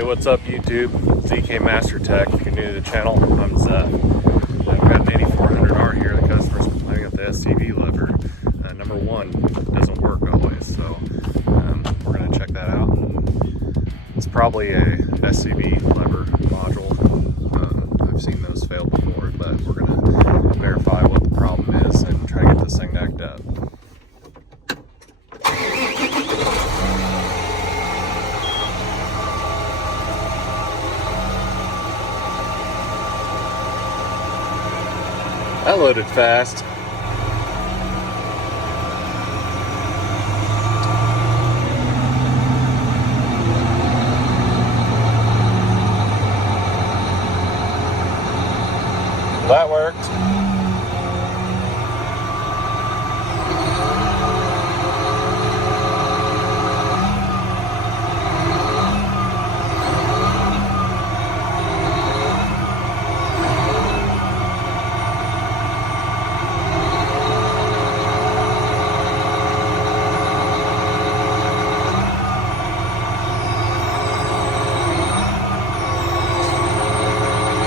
Hey, what's up YouTube? ZK MasterTech. If you're new to the channel, I'm Zeth. I've got an 8400R here. The customer's complaining that the SCV lever, number one, doesn't work always. So we're going to check that out. It's probably a SCV lever module. I've seen those fail before, but we're going to verify what the problem is and try to get this thing knocked up. That loaded fast. That worked.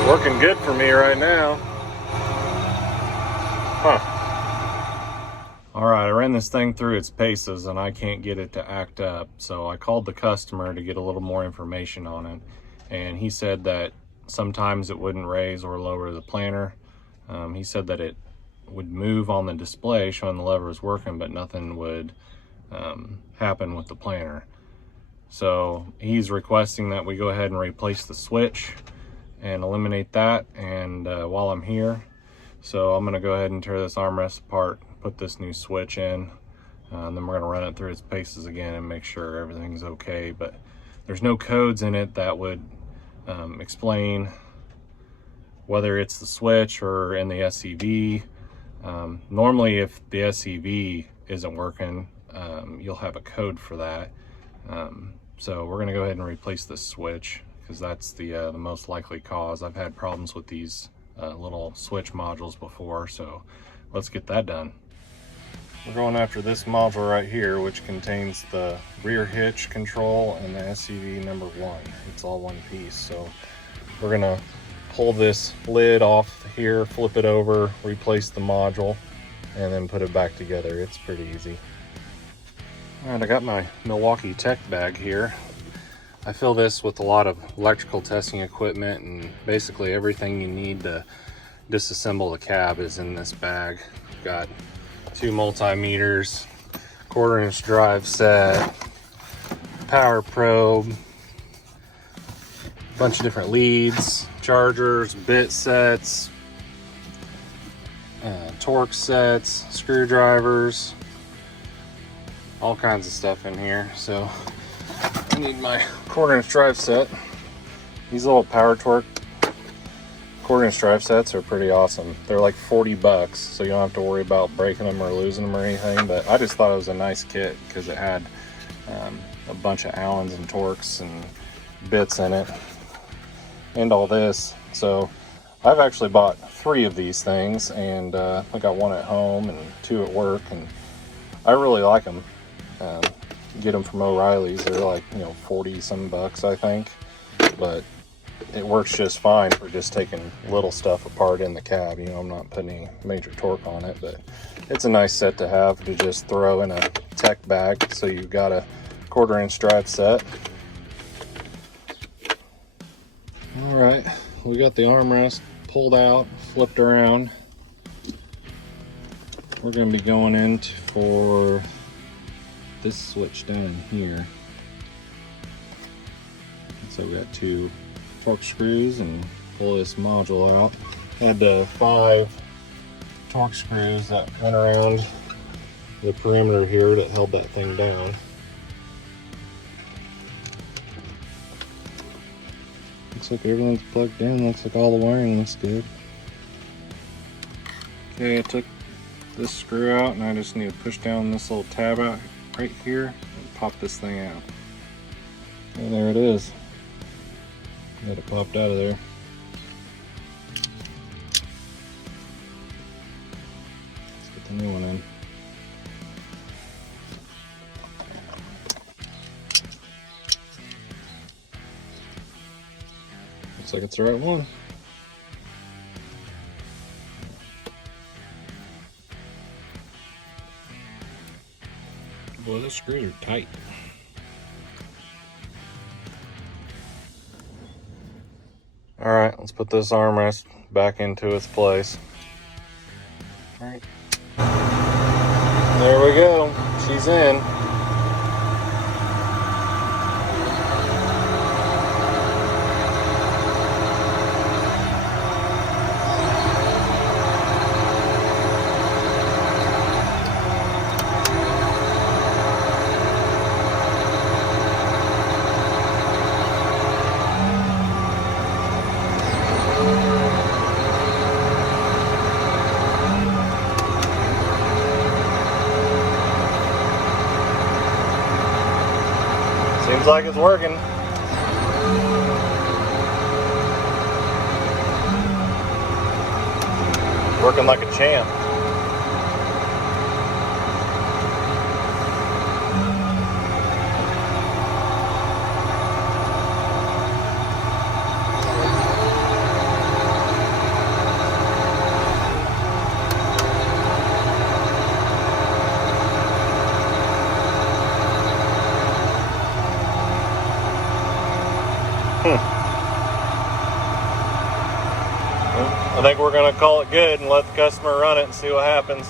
Working good for me right now. Alright, I ran this thing through its paces and I can't get it to act up. So I called the customer to get a little more information on it. And he said that sometimes it wouldn't raise or lower the planter. He said that it would move on the display showing the lever was working, but nothing would happen with the planter. So he's requesting that we go ahead and replace the switch and eliminate that. And while I'm here, so I'm going to go ahead and tear this armrest apart, put this new switch in, and then we're going to run it through its paces again and make sure everything's okay. But there's no codes in it that would explain whether it's the switch or in the SCV. Normally if the SCV isn't working, you'll have a code for that. So we're going to go ahead and replace this switch, because that's the most likely cause. I've had problems with these little switch modules before, so let's get that done. We're going after this module right here, which contains the rear hitch control and the SCV number one. It's all one piece. So we're gonna pull this lid off here, flip it over, replace the module, and then put it back together. It's pretty easy. All right, I got my Milwaukee Tech Bag here. I fill this with a lot of electrical testing equipment, and basically everything you need to disassemble the cab is in this bag. Got 2 multimeters, 1/4-inch drive set, power probe, a bunch of different leads, chargers, bit sets, torque sets, screwdrivers, all kinds of stuff in here. So I need my 1/4-inch drive set. These little power torque 1/4-inch drive sets are pretty awesome. They're like $40, so you don't have to worry about breaking them or losing them or anything. But I just thought it was a nice kit because it had a bunch of Allens and Torques and bits in it and all this. So I've actually bought 3 of these things, and I got 1 at home and 2 at work, and I really like them. Get them from O'Reilly's. They're like, 40 some bucks, I think, but it works just fine for just taking little stuff apart in the cab. I'm not putting any major torque on it, but it's a nice set to have to just throw in a tech bag. So you've got a 1/4-inch drive set. All right, we got the armrest pulled out, flipped around. We're going to be going in for this switch down here. So we got 2 torque screws and pull this module out. Had 5 torque screws that went around the perimeter here that held that thing down. Looks like everyone's plugged in. Looks like all the wiring looks good. Okay, I took this screw out and I just need to push down this little tab out right here and pop this thing out. And there it is. Got it popped out of there. Let's get the new one in. Looks like it's the right one. Boy, those screws are tight. All right, let's put this armrest back into its place. All right. There we go. She's in. Seems like it's working. Working like a champ. I think we're going to call it good and let the customer run it and see what happens.